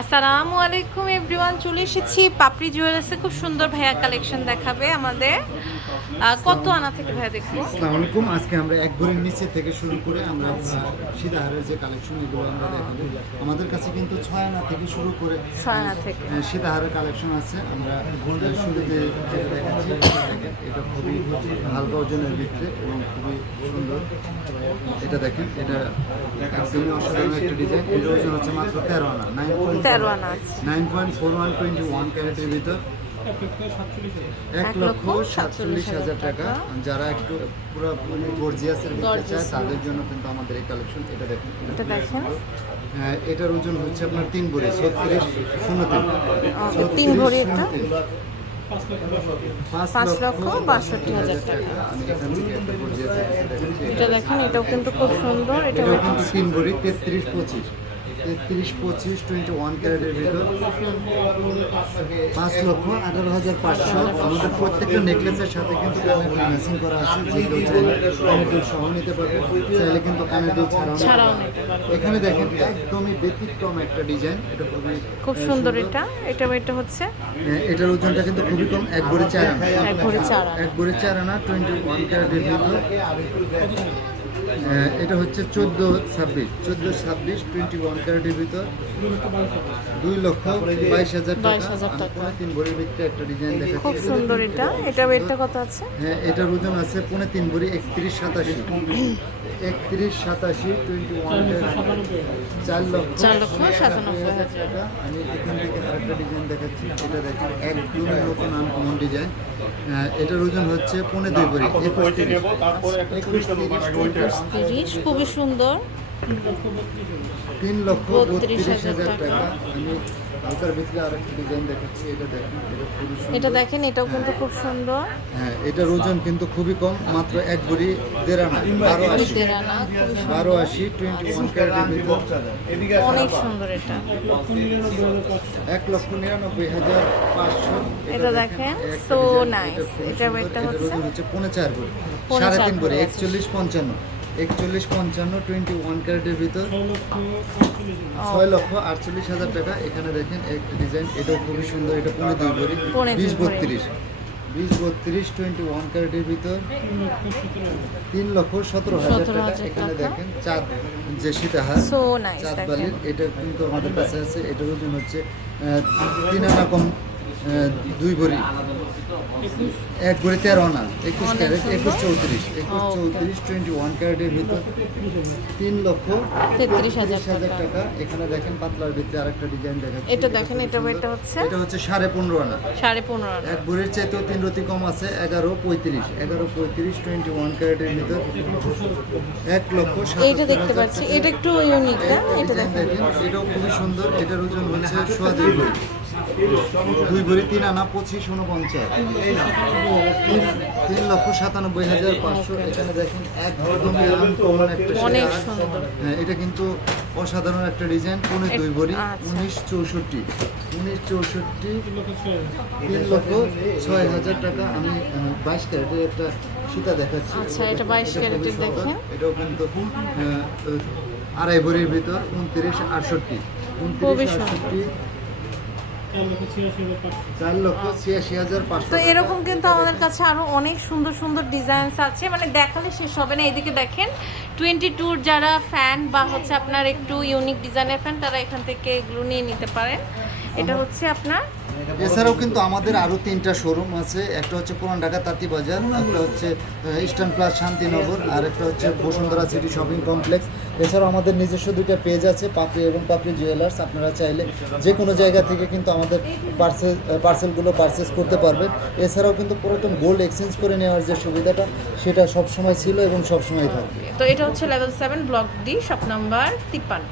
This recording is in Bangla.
আসসালামু আলাইকুম এভরিওয়ান চলে এসেছি পাপড়ি জুয়েলার্সে খুব সুন্দর ভাইয়া কালেকশন দেখাবে আমাদের। কত আনা থেকে ভাইয়া দেখব? আসসালামু আলাইকুম। আজকে আমরা এক ভরির নিচে থেকে শুরু করে আমরা সীতাহারের যে কালেকশন এগুলো আমরা দেখাবো। আমাদের কাছে কিন্তু ছয় আনা থেকে শুরু করে ছয় আনা থেকে। সীতাহারের কালেকশন আছে। আমরা আহ, শুরুতে যেটা দেখাচ্ছি এটা খুবই হালকা ওজনের ভিত্তি এবং খুবই সুন্দর। এটা দেখেন এটা একদমই অসাধারণ একটা ডিজাইন এটা ওজন হচ্ছে মাত্র তেরো আনা নাইন তেরো আনা nine point four one twenty one ক্যারেটের ভিতর। এক লক্ষ সাতচল্লিশ হাজার টাকা। যারা একটু পুরো গর্জিয়াসের ভিতরে চায় তাদের জন্য কিন্তু আমাদের এই কালেকশন এটা দেখেন এটার ওজন হচ্ছে আপনার তিন ভরি ছত্রিশ শূন্য তিন। তিন ভরি? পাঁচ লক্ষ বাষট্টি হাজার টাকা। এটা দেখেন এটাও কিন্তু খুব সুন্দর এটা তিন ভরি তেত্রিশ পঁচিশ তেত্রিশ পঁচিশ টোয়েন্টি ওয়ান ক্যারেটের ভিতর পাঁচ লক্ষ আঠারো হাজার পাঁচশো। আমাদের প্রত্যেকটা নেকলেসের সাথে কিন্তু কানের ম্যাচিং করা আছে যে কেউ চাইলে কানের দুল সহ নিতে পারবে চাইলে কিন্তু কানের দুল ছাড়াও এখানে দেখেন একদমই ব্যতিক্রম একটা ডিজাইন এটা খুবই খুব সুন্দর। এটা এটা এটা হচ্ছে? হ্যাঁ, এটার ওজনটা কিন্তু খুবই কম এক ভরি চার আনা। এক ভরি চার আনা। টোয়েন্টি ওয়ান ক্যারেটের ভিতর। এটা হচ্ছে চোদ্দ ছাব্বিশ চোদ্দ ছাব্বিশ টোয়েন্টি ওয়ান ক্যারেটের ভিতর দুই লক্ষ বাইশ হাজার টাকা। 22,000 আমি টাকা। পৌনে তিন ভরির ভিতরে একটা ডিজাইন খুব দেখাচ্ছি সুন্দর এটা। এটা এটা কত আছে? হ্যাঁ এটার ওজন আছে পৌনে তিন ভরি একত্রিশ সাতাশি। একত্রিশ সাতাশি টোয়েন্টি ওয়ান চার লক্ষ চার লক্ষ সাতানব্বই হাজার। টাকা। আমি এখান থেকে আরেকটা ডিজাইন দেখাচ্ছি। এটা দেখেন একদম নতুন আনকমন ডিজাইন এটার ওজন হচ্ছে পনেরো দুই করে একুশ তিরিশ। একুশ তিরিশ তিরিশ খুবই সুন্দর। তিন লক্ষ বত্রিশ হাজার। টাকা। আমি হালকার ভিতরে আরেকটা ডিজাইন দেখাচ্ছি এটা দেখেন এটা দেখেন এটাও কিন্তু খুব সুন্দর। হ্যাঁ এটার ওজন কিন্তু খুবই কম মাত্র এক ভরি দেড় আনা বারো আশি। বারো আশি টোয়েন্টি ওয়ান ক্যারেটের ভিতর। অনেক সুন্দর এটা। এক লক্ষ নিরানব্বই হাজার পাঁচশো। এটা দেখেন, design, nice. এটা হচ্ছে? পৌনে চার ভরি সাড়ে তিন ভরি ভরি একচল্লিশ পঞ্চান্ন। একচল্লিশ পঞ্চান্ন টোয়েন্টি ওয়ান ক্যারেটের ভিতর। ছয় লক্ষ আটচল্লিশ হাজার টাকা। এখানে দেখেন একটা ডিজাইন। এটাও খুবই সুন্দর। এটা পৌনে দুই ভরি। বিশ বত্রিশ। বিশ বত্রিশ টোয়েন্টি ওয়ান ক্যারেটের ভিতর। তিন লক্ষ সতেরো হাজার টাকা। এখানে দেখেন চাঁদ যে সীতাহার চাঁদ বালির। এটা কিন্তু আমাদের কাছে আছে। এটার ওজন হচ্ছে তিন আনা কম। আহ, দুই ভরি এক ভরি তেরো আনা একুশ ক্যারেট একুশ চৌত্রিশ একুশ. চৌত্রিশ টোয়েন্টি ওয়ান ক্যারেটের ভিতর তিন লক্ষ তেত্রিশ হাজার টাকা। এখানে দেখেন পাতলার ভিতরে আরেকটা ডিজাইন দেখাচ্ছি। এটা দেখেন, এটা- এটা হচ্ছে? এটা হচ্ছে সাড়ে পনেরো আনা। সাড়ে পনেরো আনা। এক ভরির চাইতেও তিন রতি কম আছে এগারো পঁয়ত্রিশ। এগারো পঁয়ত্রিশ টোয়েন্টি ওয়ান ক্যারেটের ভিতর এক লক্ষ এইটা দেখতে পাচ্ছি। এটা একটু ইউনিক না? এটা দেখেন। এটাও খুবই সুন্দর। এটার ওজন হচ্ছে সোয়া দুই দুই ভরি তিন আনা পঁচিশ উনপঞ্চাশ তিন- লক্ষ সাতানব্বই হাজার পাঁচশো। এখানে দেখেন একদমই আনকমন একটা হ্যাঁ এটা কিন্তু অসাধারণ একটা ডিজাইন পৌনে দুই ভরি আচ্ছা। উনিশ চৌষট্টি। উনিশ চৌষট্টি তিন লক্ষ ছয় হাজার টাকা। আমি বাইশ ক্যারেটের একটা সীতা দেখাচ্ছি। আচ্ছা, এটা 22 খুবই ক্যারেটের দেখেন। এটাও কিন্তু আড়াই ভরির ভিতর উনত্রিশ আটষট্টি। উনত্রিশ আটষট্টি চার লক্ষ ছিয়াশি হাজার পাঁচশো তো এরকম কিন্তু আমাদের কাছে আরও অনেক সুন্দর সুন্দর ডিজাইনস আছে। মানে দেখালে শেষ হবে না। এদিকে দেখেন টোয়েন্টি টুর যারা ফ্যান বা হচ্ছে আপনার একটু ইউনিক ডিজাইনের ফ্যান তারা এখান থেকে এগুলো নিয়ে নিতে পারেন। এটা হচ্ছে আপনার এছাড়াও কিন্তু আমাদের আরও তিনটা শোরুম আছে। একটা হচ্ছে পুরান ঢাকা তাঁতি বাজার একটা হচ্ছে ইস্টার্ন প্লাস শান্তিনগর আর একটা হচ্ছে বসুন্ধরা সিটি শপিং কমপ্লেক্স এছাড়াও আমাদের নিজস্ব দুইটা পেজ আছে, পাপড়ি এবং পাপড়ি জুয়েলার্স আপনারা চাইলে যে কোনো জায়গা থেকে কিন্তু আমাদের পার্সেল পার্সেলগুলো পারচেস করতে পারবেন। এছাড়াও কিন্তু পুরাতন গোল্ড এক্সচেঞ্জ করে নেওয়ার যে সুবিধাটা, সেটা সবসময় ছিল এবং সবসময় থাকবে। তো এটা হচ্ছে level seven block D shop number তিপ্পান্ন।